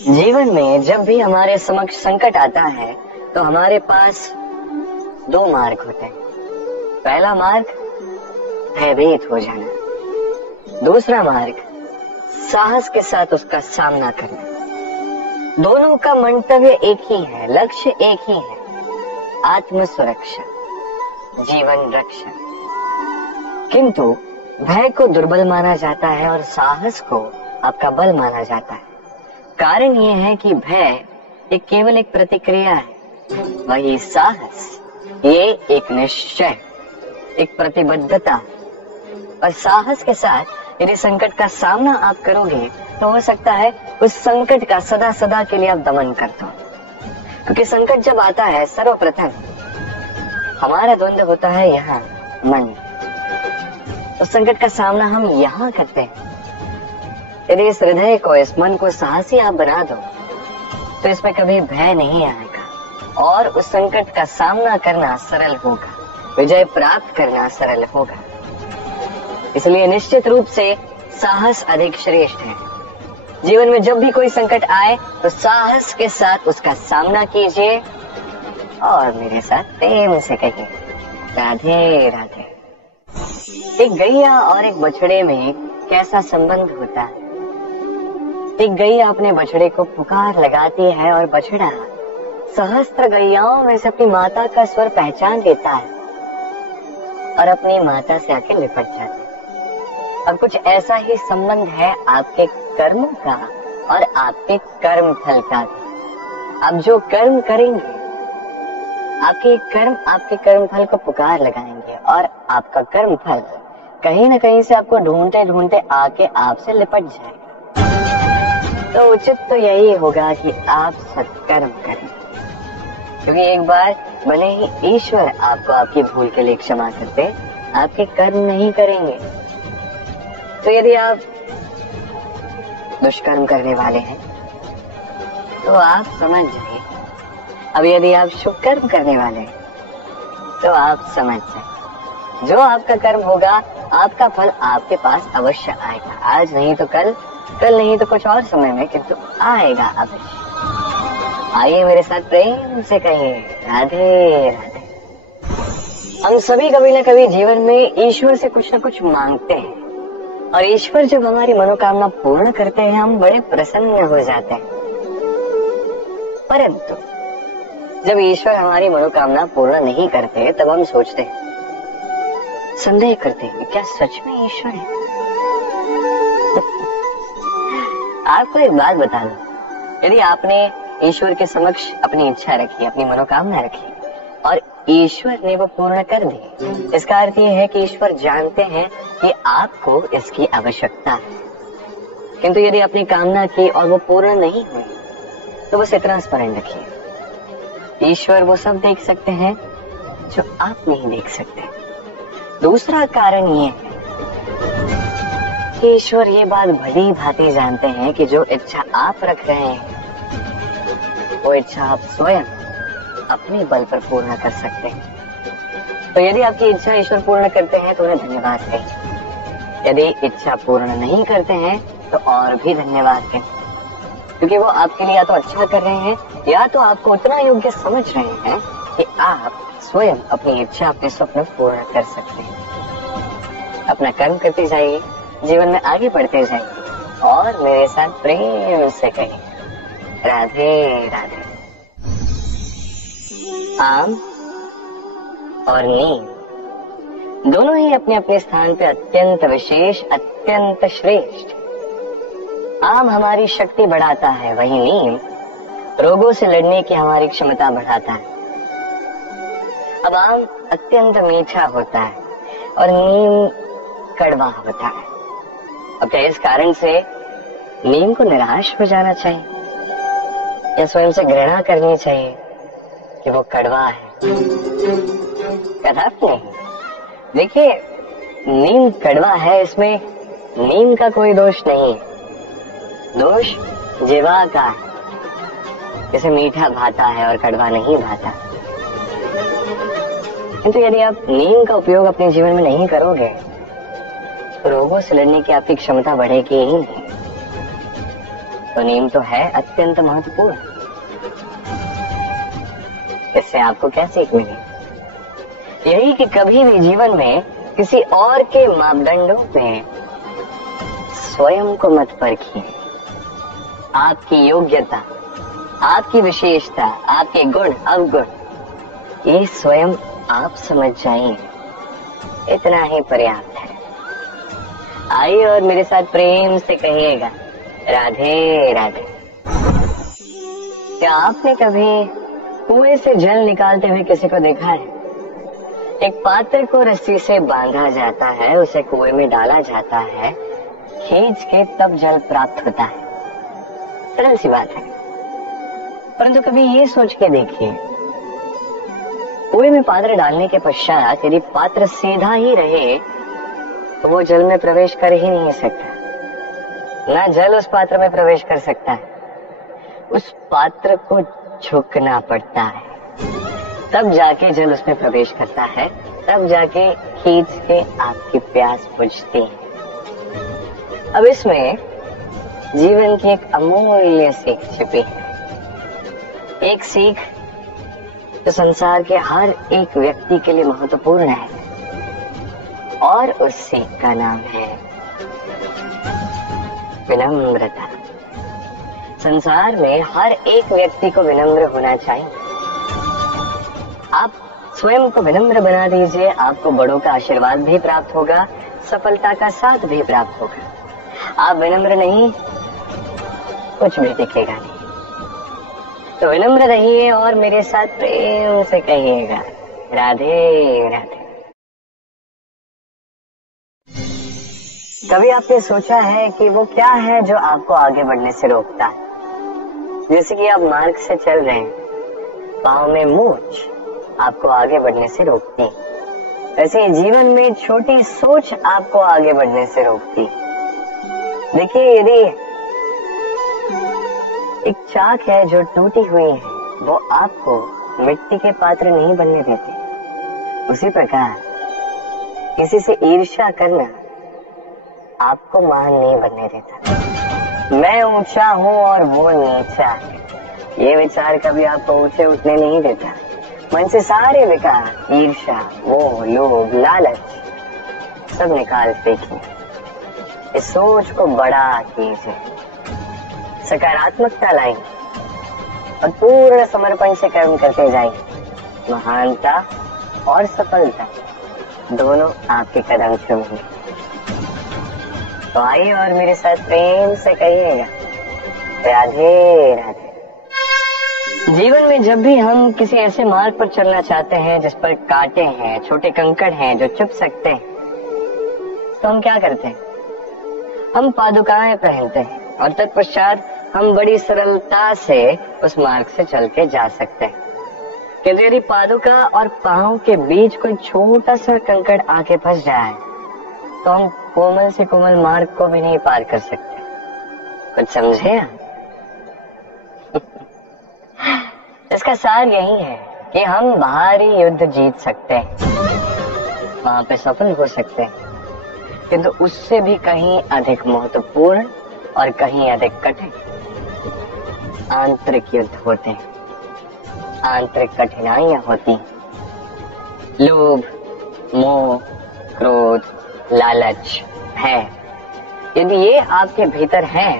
जीवन में जब भी हमारे समक्ष संकट आता है तो हमारे पास दो मार्ग होते हैं। पहला मार्ग भयभीत हो जाना, दूसरा मार्ग साहस के साथ उसका सामना करना। दोनों का मंतव्य एक ही है, लक्ष्य एक ही है, आत्म सुरक्षा, जीवन रक्षा। किंतु भय को दुर्बल माना जाता है और साहस को आपका बल माना जाता है। कारण यह है कि भय एक केवल एक प्रतिक्रिया है, वही साहस ये एक निश्चय, एक प्रतिबद्धता। और साहस के साथ यदि संकट का सामना आप करोगे तो हो सकता है उस संकट का सदा सदा के लिए आप दमन कर दो। क्योंकि संकट जब आता है सर्वप्रथम हमारा द्वंद्व होता है यहाँ मन। तो संकट का सामना हम यहाँ करते हैं। यदि इस हृदय को, इस मन को साहसी आप बना दो तो इसमें कभी भय नहीं आएगा और उस संकट का सामना करना सरल होगा, विजय प्राप्त करना सरल होगा। इसलिए निश्चित रूप से साहस अधिक श्रेष्ठ है। जीवन में जब भी कोई संकट आए तो साहस के साथ उसका सामना कीजिए और मेरे साथ प्रेम से कहिए राधे राधे। एक गैया और एक बछड़े में कैसा संबंध होता है। एक गैया अपने बछड़े को पुकार लगाती है और बछड़ा सहस्त्र गैयाओं में से अपनी माता का स्वर पहचान लेता है और अपनी माता से आके लिपट जाता है। अब कुछ ऐसा ही संबंध है आपके कर्मों का और आपके कर्म फल का। अब जो कर्म करेंगे आपके कर्म आपके कर्म फल को पुकार लगाएंगे और आपका कर्म फल कहीं ना कहीं से आपको ढूंढते ढूंढते आके आपसे लिपट जाएगा। तो उचित तो यही होगा कि आप सत्कर्म करें, क्योंकि एक बार भले ही ईश्वर आपको आपकी भूल के लिए क्षमा करते, आपके कर्म नहीं करेंगे। तो यदि आप दुष्कर्म करने वाले हैं तो आप समझ जाइए। अब यदि आप शुभ कर्म करने वाले हैं तो आप समझ जाइए, जो आपका कर्म होगा आपका फल आपके पास अवश्य आएगा। आज नहीं तो कल, कल नहीं तो कुछ और समय में, किंतु आएगा अवश्य। आइए मेरे साथ प्रेम से कहिए राधे राधे। हम सभी कभी न कभी जीवन में ईश्वर से कुछ न कुछ मांगते हैं और ईश्वर जब हमारी मनोकामना पूर्ण करते हैं हम बड़े प्रसन्न हो जाते हैं। परंतु जब ईश्वर हमारी मनोकामना पूर्ण नहीं करते तब हम सोचते हैं, संदेह करते हैं, क्या सच में ईश्वर है? आपको एक बात बता दूं, यदि आपने ईश्वर के समक्ष अपनी इच्छा रखी, अपनी मनोकामना रखी और ईश्वर ने वो पूर्ण कर दी, इसका अर्थ ये है कि ईश्वर जानते हैं कि आपको इसकी आवश्यकता है। किंतु यदि अपनी कामना की और वो पूर्ण नहीं हुई तो बस इतना स्मरण रखिए, ईश्वर वो सब देख सकते हैं जो आप नहीं देख सकते। दूसरा कारण ये है कि ईश्वर ये बात भली भांति जानते हैं कि जो इच्छा आप रख रहे हैं वो इच्छा आप स्वयं अपने बल पर पूर्ण कर सकते हैं। तो यदि आपकी इच्छा ईश्वर पूर्ण करते हैं तो उन्हें धन्यवाद कहें। यदि इच्छा पूर्ण नहीं करते हैं तो और भी धन्यवाद कहें, क्योंकि वो आपके लिए या तो अच्छा कर रहे हैं या तो आपको उतना योग्य समझ रहे हैं कि आप स्वयं अपनी इच्छा, अपने स्वप्न पूर्ण कर सकते हैं। अपना कर्म करते जाइए, जीवन में आगे बढ़ते जाइए और मेरे साथ प्रेम से कहिए राधे राधे। आम और नीम दोनों ही अपने अपने स्थान पे अत्यंत विशेष, अत्यंत श्रेष्ठ। आम हमारी शक्ति बढ़ाता है, वही नीम रोगों से लड़ने की हमारी क्षमता बढ़ाता है। अब आम अत्यंत मीठा होता है और नीम कड़वा होता है। अब क्या इस कारण से नीम को निराश हो जाना चाहिए या स्वयं से घृणा करनी चाहिए कि वो कड़वा है? कदापि नहीं। देखिए, नीम कड़वा है, इसमें नीम का कोई दोष नहीं है, दोष जीवा का है। जैसे मीठा भाता है और कड़वा नहीं भाता। किंतु यदि आप नीम का उपयोग अपने जीवन में नहीं करोगे तो रोगों से लड़ने की आपकी क्षमता बढ़ेगी ही नहीं। तो नींव तो है अत्यंत महत्वपूर्ण। इससे आपको क्या सीख मिली? यही कि कभी भी जीवन में किसी और के मापदंडों में स्वयं को मत परखिए। आपकी योग्यता, आपकी विशेषता, आपके गुण अवगुण, ये स्वयं आप समझ जाइए, इतना ही पर्याप्त है। आइए और मेरे साथ प्रेम से कहिएगा, राधे राधे। क्या आपने कभी कुएं से जल निकालते हुए किसी को देखा है? एक पात्र को रस्सी से बांधा जाता है, उसे कुएं में डाला जाता है, खींच के तब जल प्राप्त होता है। सरल सी बात है, परंतु कभी ये सोच के देखिए, कुएं में पात्र डालने के पश्चात यदि पात्र सीधा ही रहे तो वो जल में प्रवेश कर ही नहीं सकता। ना जल उस पात्र में प्रवेश कर सकता है, उस पात्र को झुकना पड़ता है, तब जाके जल उसमें प्रवेश करता है, तब जाके खींच के आपकी प्यास बुझती है। अब इसमें जीवन की एक अमूल्य सीख छिपी है, एक सीख जो संसार के हर एक व्यक्ति के लिए महत्वपूर्ण है, और उस सीख का नाम है विनम्रता। संसार में हर एक व्यक्ति को विनम्र होना चाहिए। आप स्वयं को विनम्र बना दीजिए, आपको बड़ों का आशीर्वाद भी प्राप्त होगा, सफलता का साथ भी प्राप्त होगा। आप विनम्र नहीं, कुछ भी दिखेगा नहीं। तो विनम्र रहिए और मेरे साथ प्रेम से कहिएगा, राधे राधे। कभी आपने सोचा है कि वो क्या है जो आपको आगे बढ़ने से रोकता है? जैसे कि आप मार्ग से चल रहे हैं, पांव में मूंछ आपको आगे बढ़ने से रोकती है। वैसे जीवन में छोटी सोच आपको आगे बढ़ने से रोकती है। देखिए, यदि एक चाक है जो टूटी हुई है, वो आपको मिट्टी के पात्र नहीं बनने देती। उसी प्रकार किसी से ईर्ष्या करना आपको महान नहीं बनने देता। मैं ऊंचा हूं और वो नीचा, ये विचार कभी आपको ऊंचे उठने नहीं देता। मन से सारे विकार, ईर्ष्या, मोह, लोभ, लालच सब निकाल फेंकिए। इस सोच को बड़ा कीजिए, सकारात्मकता लाइए और पूर्ण समर्पण से कर्म करते जाइए। महानता और सफलता दोनों आपके कदम चूमेंगे। तो आइए और मेरे साथ प्रेम से कहिएगा, राधे राधे। जीवन में जब भी हम किसी ऐसे मार्ग पर चलना चाहते हैं जिस पर कांटे हैं, छोटे कंकड़ हैं जो चुभ सकते हैं, तो हम क्या करते हैं? हम पादुकाएं पहनते हैं और तत्पश्चात हम बड़ी सरलता से उस मार्ग से चल के जा सकते हैं। किंतु यदि पादुका और पांव के बीच कोई छोटा सा कंकड़ आके फंस जाए तो हम कोमल से कोमल मार्ग को भी नहीं पार कर सकते। कुछ समझे? इसका सार यही है कि हम बाहरी युद्ध जीत सकते हैं, वहां पे सफल हो सकते हैं, किंतु उससे भी कहीं अधिक महत्वपूर्ण और कहीं अधिक कठिन आंतरिक युद्ध होते हैं, आंतरिक कठिनाइयां होती हैं। लोभ, मोह, क्रोध, लालच, भय, यदि ये आपके भीतर है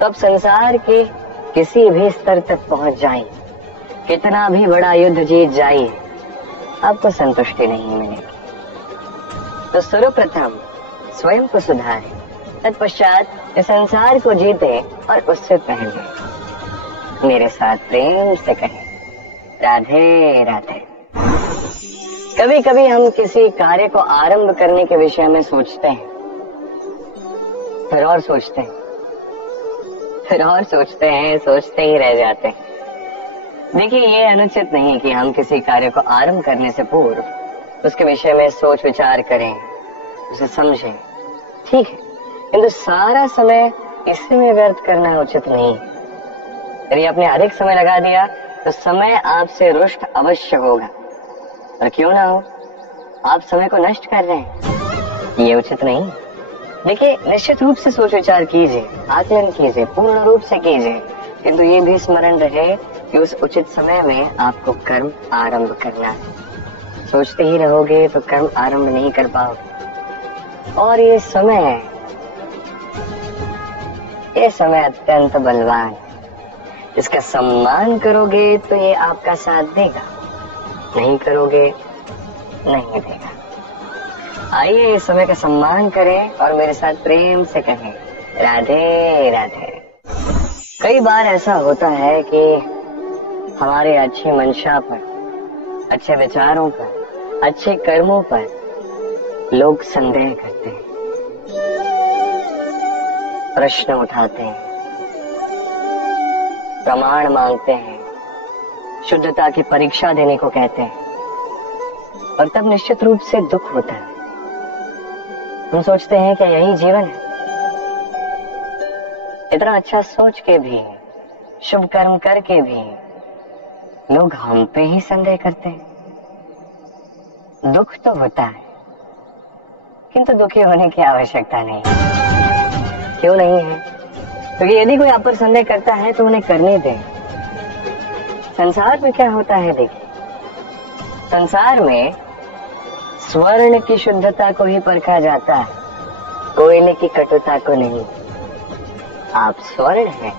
तो आप संसार के किसी भी स्तर तक पहुंच जाइए, कितना भी बड़ा युद्ध जीत जाइए, आपको संतुष्टि नहीं मिलेगी। तो सर्वप्रथम स्वयं को सुधारें, तत्पश्चात इस संसार को जीते और उससे पहले मेरे साथ प्रेम से कहें, राधे राधे। कभी कभी हम किसी कार्य को आरंभ करने के विषय में सोचते हैं, फिर और सोचते हैं, फिर और सोचते हैं, सोचते ही रह जाते हैं। देखिए, ये अनुचित नहीं कि हम किसी कार्य को आरंभ करने से पूर्व उसके विषय में सोच विचार करें, उसे समझें, ठीक है, किंतु सारा समय इसमें व्यर्थ करना उचित नहीं है। यदि आपने अधिक समय लगा दिया तो समय आपसे रुष्ट अवश्य होगा, और क्यों ना हो, आप समय को नष्ट कर रहे हैं, ये उचित नहीं। देखिए, निश्चित रूप से सोच विचार कीजिए, आकलन कीजिए, पूर्ण रूप से कीजिए, किंतु ये भी स्मरण रहे कि उस उचित समय में आपको कर्म आरंभ करना है। सोचते ही रहोगे तो कर्म आरंभ नहीं कर पाओगे। और ये समय अत्यंत बलवान है। इसका सम्मान करोगे तो ये आपका साथ देगा, नहीं करोगे नहीं देगा। आइए इस समय का सम्मान करें और मेरे साथ प्रेम से कहें राधे राधे। कई बार ऐसा होता है कि हमारे अच्छी मंशा पर, अच्छे विचारों पर, अच्छे कर्मों पर लोग संदेह करते हैं, प्रश्न उठाते हैं, प्रमाण मांगते हैं, शुद्धता की परीक्षा देने को कहते हैं, और तब निश्चित रूप से दुख होता है। हम सोचते हैं क्या यही जीवन है? इतना अच्छा सोच के भी, शुभ कर्म करके भी लोग हम पे ही संदेह करते हैं। दुख तो होता है, किंतु दुखी होने की आवश्यकता नहीं। क्यों नहीं है? क्योंकि यदि कोई आप पर संदेह करता है तो उन्हें करने दें। संसार में क्या होता है देखिए, संसार में स्वर्ण की शुद्धता को ही परखा जाता है, कोयले की कटुता को नहीं। आप स्वर्ण हैं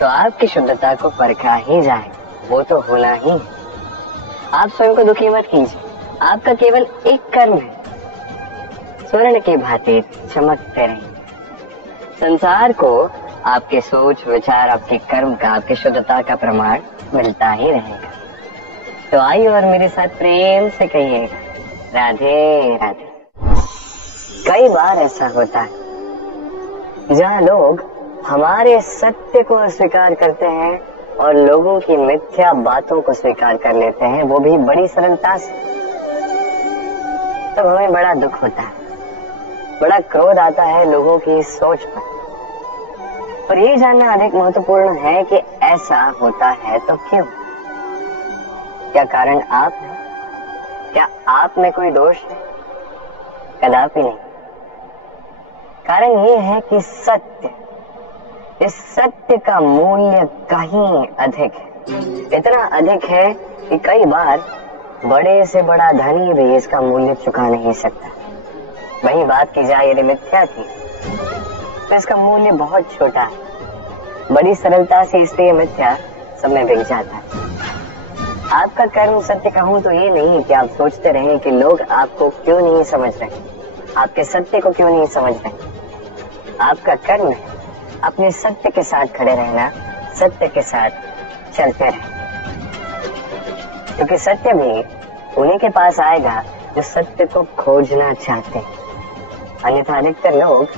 तो आपकी शुद्धता को परखा ही जाए, वो तो होना ही है। आप स्वयं को दुखी मत कीजिए, आपका केवल एक कर्म है, स्वर्ण की भांति चमकते रहिए। संसार को आपके सोच विचार, आपके कर्म का, आपकी शुद्धता का प्रमाण मिलता ही रहेगा। तो आइए और मेरे साथ प्रेम से कहिएगा राधे राधे। कई बार ऐसा होता है जहाँ लोग हमारे सत्य को अस्वीकार करते हैं और लोगों की मिथ्या बातों को स्वीकार कर लेते हैं, वो भी बड़ी सरलता से। तब हमें बड़ा दुख होता है, बड़ा क्रोध आता है लोगों की सोच पर। और ये जानना अधिक महत्वपूर्ण है कि ऐसा होता है तो क्यों? क्या कारण आप है? क्या आप में कोई दोष है? कदापि नहीं। कारण ये है कि सत्य, इस सत्य का मूल्य कहीं अधिक है। इतना अधिक है कि कई बार बड़े से बड़ा धनी भी इसका मूल्य चुका नहीं सकता। वही बात की जाए यदि मिथ्या की, तो इसका मूल्य बहुत छोटा है, बड़ी सरलता से इसलिए मिथ्या सब में बिक जाता है। आपका कर्म सत्य कहूं तो ये नहीं कि आप सोचते रहें कि लोग आपको क्यों नहीं समझ रहे, आपके सत्य को क्यों नहीं समझ रहे। आपका कर्म है अपने सत्य के साथ खड़े रहना, सत्य के साथ चलते रहना, क्योंकि सत्य भी उन्हीं के पास आएगा जो सत्य को खोजना चाहते हैं। अन्यथा अधिकतर लोग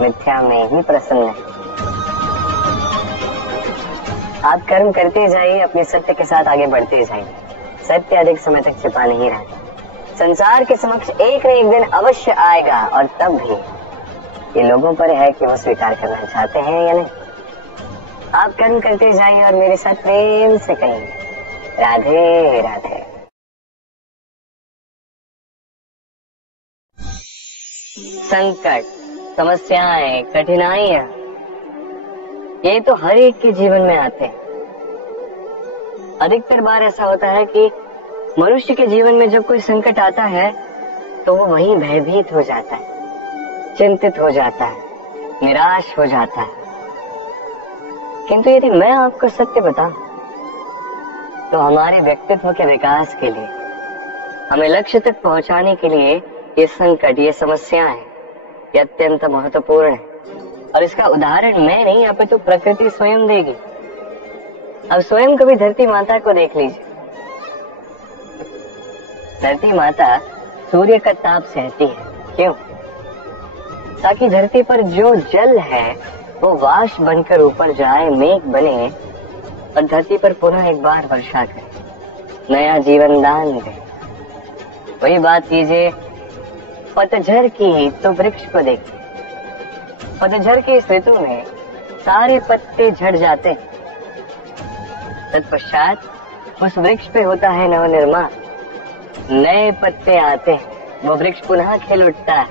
मिथ्या में ही प्रसन्न हैं। आप कर्म करते जाइए, अपने सत्य के साथ आगे बढ़ते जाइए। सत्य अधिक समय तक छिपा नहीं रहता, संसार के समक्ष एक न एक दिन अवश्य आएगा, और तब भी ये लोगों पर है कि वो स्वीकार करना चाहते हैं या नहीं। आप कर्म करते जाइए और मेरे साथ प्रेम से कहिए राधे राधे। संकट, समस्याएं, कठिनाइयां, ये तो हर एक के जीवन में आते हैं। अधिकतर बार ऐसा होता है कि मनुष्य के जीवन में जब कोई संकट आता है तो वो वहीं भयभीत हो जाता है, चिंतित हो जाता है, निराश हो जाता है। किंतु यदि मैं आपको सत्य बताऊं तो हमारे व्यक्तित्व के विकास के लिए, हमें लक्ष्य तक पहुंचाने के लिए ये संकट, ये समस्याएं, ये अत्यंत महत्वपूर्ण है। और इसका उदाहरण मैं नहीं, यहाँ पे तो प्रकृति स्वयं देगी। अब स्वयं कभी धरती माता को देख लीजिए। धरती माता सूर्य का ताप सहती है, क्यों? ताकि धरती पर जो जल है वो वाष्प बनकर ऊपर जाए, मेघ बने और धरती पर पुनः एक बार वर्षा करे, नया जीवन दान दे। वही बात कीजिए पतझड़ की, तो वृक्ष को देखिए। पतझड़ की इस ऋतु में सारे पत्ते झड़ जाते, तत्पश्चात उस वृक्ष पे होता है नवनिर्माण, नए पत्ते आते हैं, वो वृक्ष पुनः खिल उठता है,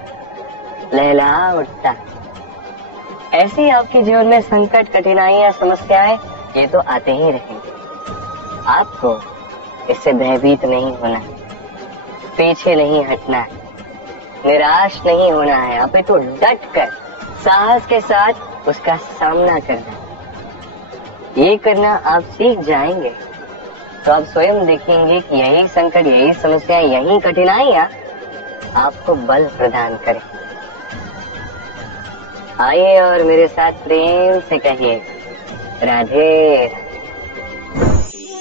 लहला उठता है। ऐसी आपके जीवन में संकट, कठिनाइयां, समस्याएं ये तो आते ही रहेंगे। आपको इससे भयभीत नहीं होना, पीछे नहीं हटना, निराश नहीं होना है। आप तो डट कर साहस के साथ उसका सामना करना। ये करना आप सीख जाएंगे तो आप स्वयं देखेंगे कि यही संकट, यही समस्या, यही कठिनाइयां आपको बल प्रदान करें। आइए और मेरे साथ प्रेम से कहिए राधे।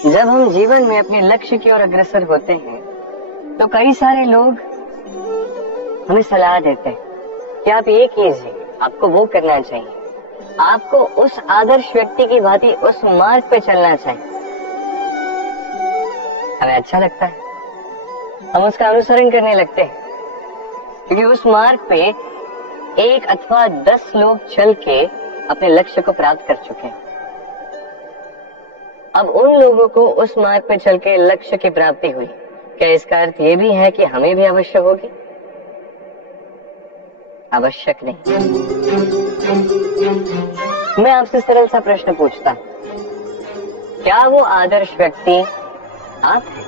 जब हम जीवन में अपने लक्ष्य की ओर अग्रसर होते हैं तो कई सारे लोग हमें सलाह देते हैं कि आप ये कीजिए, आपको वो करना चाहिए, आपको उस आदर्श व्यक्ति की भांति उस मार्ग पे चलना चाहिए। हमें अच्छा लगता है, हम उसका अनुसरण करने लगते हैं, क्योंकि उस मार्ग पे 1 अथवा 10 लोग चल के अपने लक्ष्य को प्राप्त कर चुके हैं। अब उन लोगों को उस मार्ग पे चल के लक्ष्य की प्राप्ति हुई, क्या इसका अर्थ ये भी है कि हमें भी अवश्य होगी? आवश्यक नहीं। मैं आपसे सरल सा प्रश्न पूछता हूं, क्या वो आदर्श व्यक्ति आप हैं?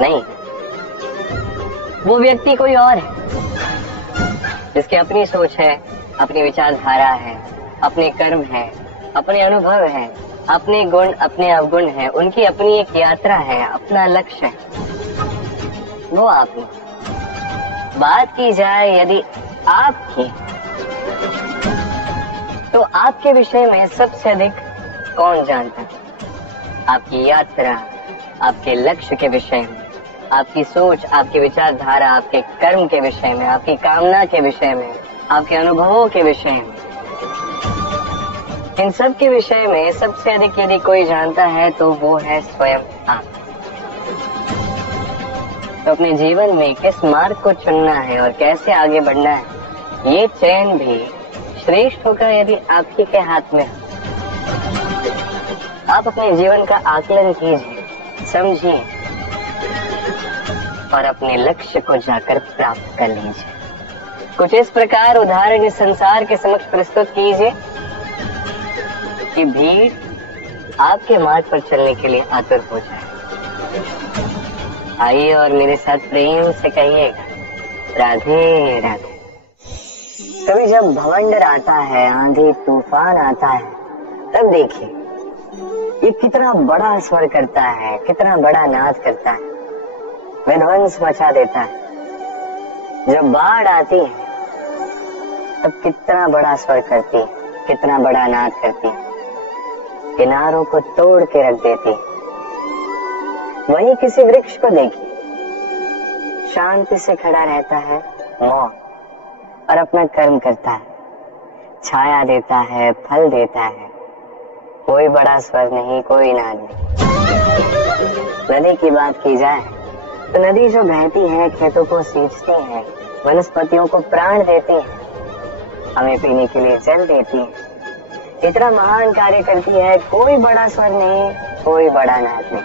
नहीं, वो व्यक्ति कोई और है, जिसकी अपनी सोच है, अपनी विचारधारा है, अपने कर्म है, अपने अनुभव है, अपने गुण, अपने अवगुण है, उनकी अपनी एक यात्रा है, अपना लक्ष्य है। वो आप नहीं। बात की जाए यदि आपकी, तो आपके विषय में सबसे अधिक कौन जानता है? आपकी यात्रा, आपके लक्ष्य के विषय में, आपकी सोच, आपकी विचारधारा, आपके कर्म के विषय में, आपकी कामना के विषय में, आपके अनुभवों के विषय में, इन सब के विषय में सबसे अधिक यदि कोई जानता है तो वो है स्वयं आप। तो अपने जीवन में किस मार्ग को चुनना है और कैसे आगे बढ़ना है, ये चयन भी श्रेष्ठ होगा यदि आपके के हाथ में हो। आप अपने जीवन का आकलन कीजिए, समझिए और अपने लक्ष्य को जाकर प्राप्त कर लीजिए। कुछ इस प्रकार उदाहरण इस संसार के समक्ष प्रस्तुत कीजिए कि भीड़ आपके मार्ग पर चलने के लिए आतुर हो जाए। आइए और मेरे साथ प्रेम से कहिएगा राधे राधे। कभी जब भवंडर आता है, आंधी तूफान आता है, तब देखिए ये कितना बड़ा स्वर करता है, कितना बड़ा नाद करता है, विध्वंस मचा देता है। जब बाढ़ आती है तब कितना बड़ा स्वर करती है, कितना बड़ा नाद करती है, किनारों को तोड़ के रख देती है। वहीं किसी वृक्ष को देखिए, शांति से खड़ा रहता है, मौन, और अपना कर्म करता है, छाया देता है, फल देता है, कोई बड़ा स्वर नहीं, कोई नाद नहीं। नदी की बात की जाए तो नदी जो बहती है, खेतों को सींचती है, वनस्पतियों को प्राण देती है, हमें पीने के लिए जल देती है, इतना महान कार्य करती है, कोई बड़ा स्वर नहीं, कोई बड़ा नाद नहीं।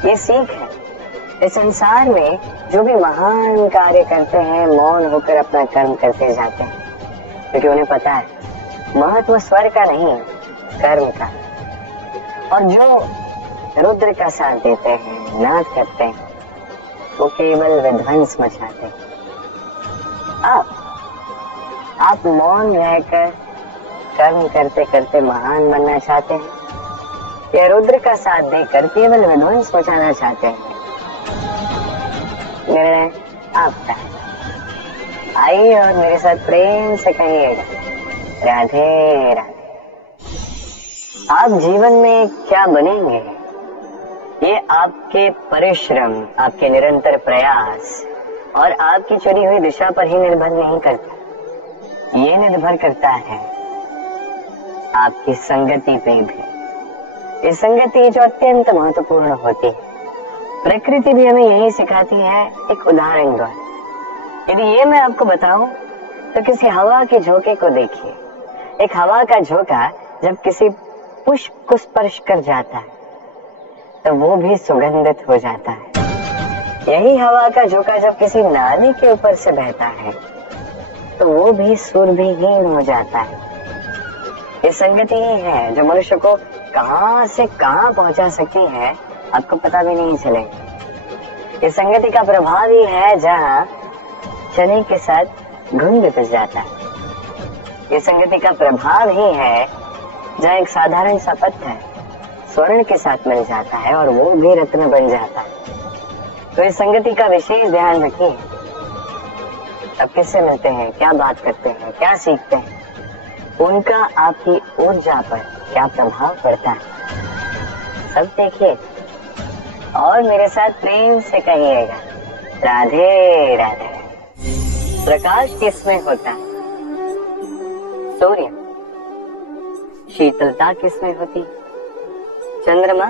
ये सीख है। इस संसार में जो भी महान कार्य करते हैं, मौन होकर अपना कर्म करते जाते हैं, क्योंकि उन्हें पता है महत्व स्वर का नहीं, कर्म का। और जो रुद्र का साथ देते हैं, नाद करते हैं, वो केवल विध्वंस मचाते हैं। आप मौन रहकर कर्म करते करते महान बनना चाहते हैं या रुद्र का साथ देकर केवल विध्वंस मचाना चाहते हैं? निर्णय आपका है। आइए और मेरे साथ प्रेम से कहिएगा राधे राधे। आप जीवन में क्या बनेंगे, ये आपके परिश्रम, आपके निरंतर प्रयास और आपकी चुनी हुई दिशा पर ही निर्भर नहीं करता। ये निर्भर करता है आपकी संगति पे भी। ये संगति जो अत्यंत महत्वपूर्ण होती है। प्रकृति भी हमें यही सिखाती है एक उदाहरण द्वारा। यदि ये मैं आपको बताऊं तो किसी हवा के झोंके को देखिए। एक हवा का झोंका जब किसी पुष्प को स्पर्श कर जाता है तो वो भी सुगंधित हो जाता है। यही हवा का झोंका जब किसी नाली के ऊपर से बहता है तो वो भी सुर भी हीन हो जाता है। ये संगति ही है जो मनुष्य को कहां से कहां पहुंचा सकती है, आपको पता भी नहीं चलेगा। ये संगति का प्रभाव ही है जहां चने के साथ घुन भी पिस जाता है। ये संगति का प्रभाव ही है जहां एक साधारण सा पत्थर स्वर्ण के साथ मिल जाता है और वो भी रत्न बन जाता है। तो इस संगति का विशेष ध्यान रखिए। अब किससे मिलते हैं, क्या बात करते हैं, क्या सीखते हैं, उनका आपकी ऊर्जा पर क्या प्रभाव पड़ता है, सब देखिए और मेरे साथ प्रेम से कहिएगा राधे राधे। प्रकाश किसमें होता है? सूर्य। शीतलता किसमें होती? चंद्रमा।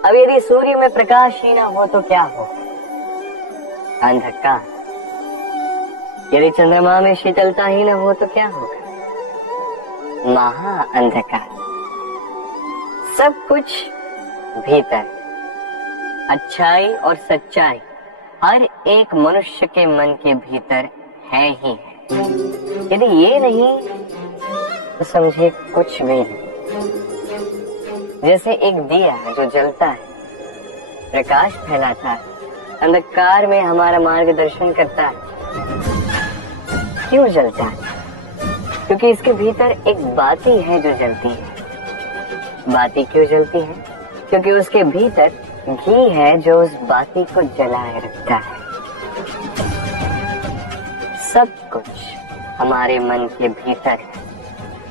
अब यदि सूर्य में प्रकाश ही ना हो तो क्या हो? अंधकार। यदि चंद्रमा में शीतलता ही ना हो तो क्या होगा? महा अंधकार। सब कुछ भीतर, अच्छाई और सच्चाई हर एक मनुष्य के मन के भीतर है ही है। यदि ये नहीं तो समझिए कुछ भी नहीं। जैसे एक दिया जो जलता है, प्रकाश फैलाता है, अंधकार में हमारा मार्गदर्शन करता है। क्यों जलता है? क्योंकि इसके भीतर एक बाती है जो जलती है। बाती क्यों जलती है? क्योंकि उसके भीतर घी है जो उस बाती को जलाए रखता है। सब कुछ हमारे मन के भीतर है,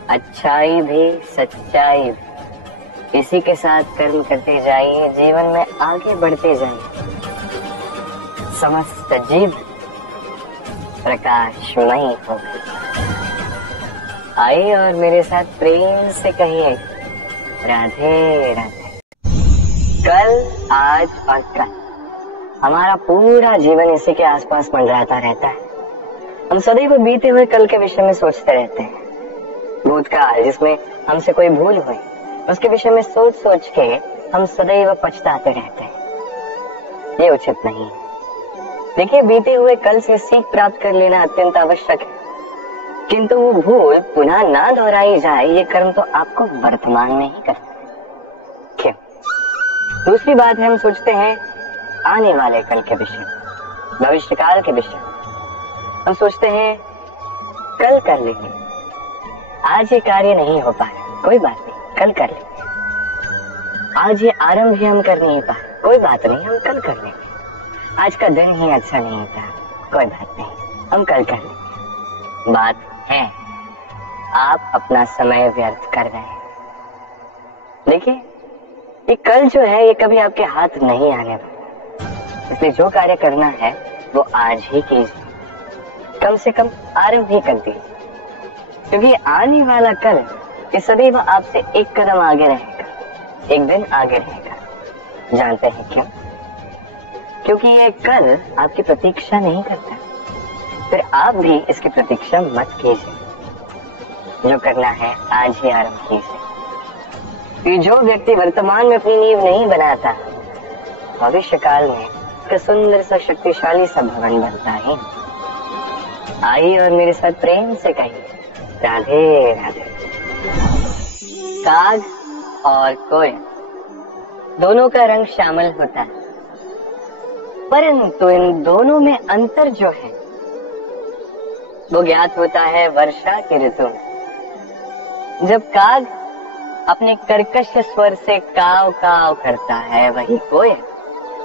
अच्छाई भी सच्चाई भी। इसी के साथ कर्म करते जाइए, जीवन में आगे बढ़ते जाइए। समस्त जीव प्रकाशमयी होगा। आइए और मेरे साथ प्रेम से कहिए राधे राधे। कल, आज और कल, हमारा पूरा जीवन इसी के आसपास मंडराता रहता है। हम सदैव बीते हुए कल के विषय में सोचते रहते हैं। भूतकाल जिसमें हमसे कोई भूल हुई, उसके विषय में सोच सोच के हम सदैव पछताते रहते हैं। ये उचित नहीं है। देखिए, बीते हुए कल से सीख प्राप्त कर लेना अत्यंत आवश्यक है, किंतु वो भूल पुनः ना दोहराई जाए, ये कर्म तो आपको वर्तमान में ही करना है। क्यों? दूसरी बात है, हम सोचते हैं आने वाले कल के विषय, भविष्य काल के विषय। हम सोचते हैं कल कर लेंगे, आज ये कार्य नहीं हो पाया, कोई बात नहीं, कल कर लेंगे। आज ये आरंभ ही हम कर नहीं पाए, कोई बात नहीं, हम कल कर लेंगे। आज का दिन ही अच्छा नहीं था, कोई बात नहीं, हम कल कर लेंगे। बात है, आप अपना समय व्यर्थ कर रहे हैं। देखिए, ये कल जो है ये कभी आपके हाथ नहीं आने वाला, इसलिए जो कार्य करना है वो आज ही कीजिए। कम से कम आरंभ ही कर दीजिए, क्योंकि आने वाला कल ये सदैव आपसे एक कदम आगे रहेगा, एक दिन आगे रहेगा। जानते हैं क्यों? क्योंकि ये कल आपकी प्रतीक्षा नहीं करता। फिर आप भी इसकी प्रतीक्षा मत कीजिए। जो करना है आज ही आरंभ कीजिए। जो व्यक्ति वर्तमान में अपनी नींव नहीं बनाता, भविष्य काल में उसका सुंदर सा शक्तिशाली सा भवन बनता है। आइए और मेरे साथ प्रेम से कहिए राधे राधे। काग और कोयल दोनों का रंग शामिल होता है, परंतु इन दोनों में अंतर जो है वो ज्ञात होता है वर्षा की ऋतु में। जब काग अपने कर्कश स्वर से काव काव करता है, वही कोयल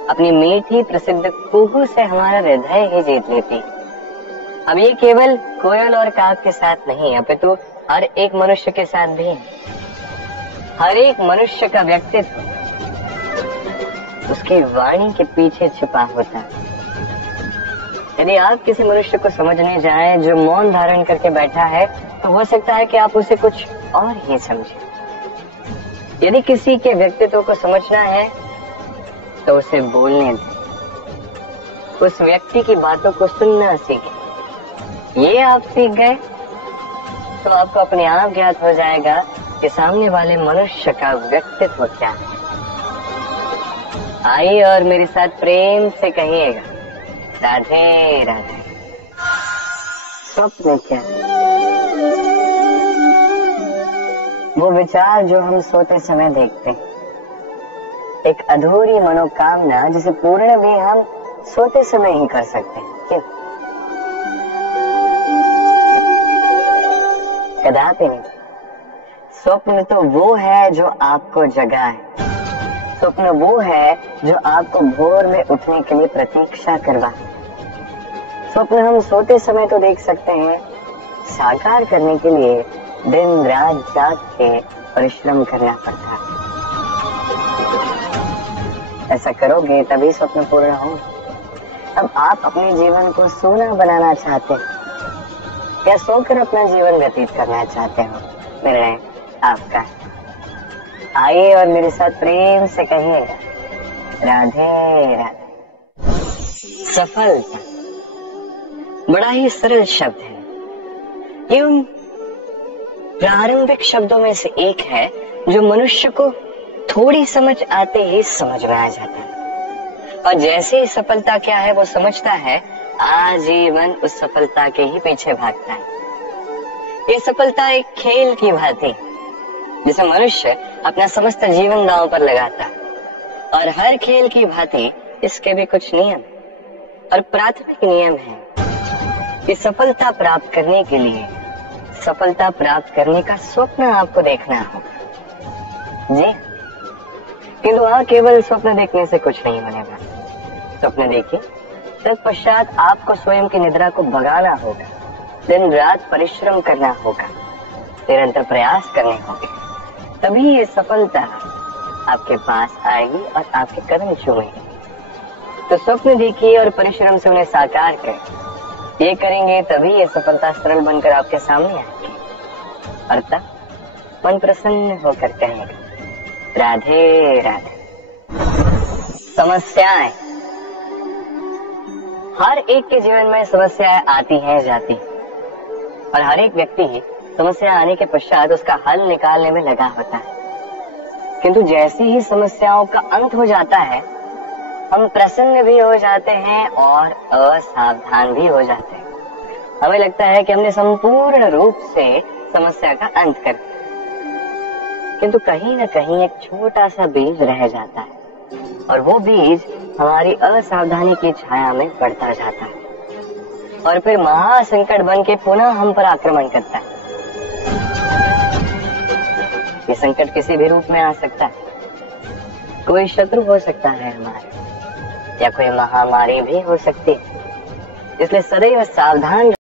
अपनी मीठी प्रसिद्ध कुहू से हमारा हृदय ही जीत लेती है। अब ये केवल कोयल और काग के साथ नहीं है, अपितु हर एक मनुष्य के साथ भी है। हर एक मनुष्य का व्यक्तित्व उसकी वाणी के पीछे छिपा होता है। यदि आप किसी मनुष्य को समझने जाएं जो मौन धारण करके बैठा है, तो हो सकता है कि आप उसे कुछ और ही समझें। यदि किसी के व्यक्तित्व को समझना है तो उसे बोलने दें, उस व्यक्ति की बातों को सुनना सीखें। ये आप सीख गए तो आपको अपने आप ज्ञात हो जाएगा कि सामने वाले मनुष्य का व्यक्तित्व क्या है। आइए और मेरे साथ प्रेम से कहिएगा, राधे राधे। स्वप्न क्या है? वो विचार जो हम सोते समय देखते हैं, एक अधूरी मनोकामना जिसे पूर्ण भी हम सोते समय ही कर सकते हैं। क्यों? कदापि नहीं। स्वप्न तो वो है जो आपको जगाए, स्वप्न वो है जो आपको भोर में उठने के लिए प्रतीक्षा करवाए। स्वप्न हम सोते समय तो देख सकते हैं, साकार करने के लिए दिन रात जाग के परिश्रम करना पड़ता है। ऐसा करोगे तभी स्वप्न पूर्ण हो। अब आप अपने जीवन को सोना बनाना चाहते हैं या सोकर अपना जीवन व्यतीत करना चाहते हो, निर्णय आपका। आइए और मेरे साथ प्रेम से कहिएगा, राधे राधे। सफलता बड़ा ही सरल शब्द है। ये उन प्रारंभिक शब्दों में से एक है जो मनुष्य को थोड़ी समझ आते ही समझ में आ जाता है, और जैसे ही सफलता क्या है वो समझता है, आजीवन उस सफलता के ही पीछे भागता है। ये सफलता एक खेल की भांति, जिसे मनुष्य अपना समस्त जीवन दांव पर लगाता है, और हर खेल की भांति इसके भी कुछ नियम और प्राथमिक नियम है कि सफलता प्राप्त करने के लिए सफलता प्राप्त करने का स्वप्न आपको देखना होगा। जी, किंतु वहां केवल स्वप्न देखने से कुछ नहीं होने वाला। स्वप्न देखिए, तत्पश्चात आपको स्वयं की निद्रा को भगाना होगा, दिन रात परिश्रम करना होगा, निरंतर प्रयास करने होंगे, तभी ये सफलता आपके पास आएगी और आपके कदम चूमेगी। तो स्वप्न देखिए और परिश्रम से उन्हें साकार करें। ये करेंगे तभी ये सफलता सरल बनकर आपके सामने आएगी, और तब मन प्रसन्न होकर कहेगा, राधे राधे। समस्याएं, हर एक के जीवन में समस्याएं आती हैं जाती हैं, और हर एक व्यक्ति समस्या आने के पश्चात उसका हल निकालने में लगा होता है। किंतु जैसे ही समस्याओं का अंत हो जाता है, हम प्रसन्न भी हो जाते हैं और असावधान भी हो जाते हैं। हमें लगता है कि हमने संपूर्ण रूप से समस्या का अंत कर दिया, किंतु कहीं न कहीं एक छोटा सा बीज रह जाता है, और वो बीज हमारी असावधानी की छाया में बढ़ता जाता है, और फिर महासंकट बन के पुनः हम पर आक्रमण करता है। ये संकट किसी भी रूप में आ सकता है। कोई शत्रु हो सकता है हमारे, या कोई महामारी भी हो सकती है। इसलिए सदैव सावधान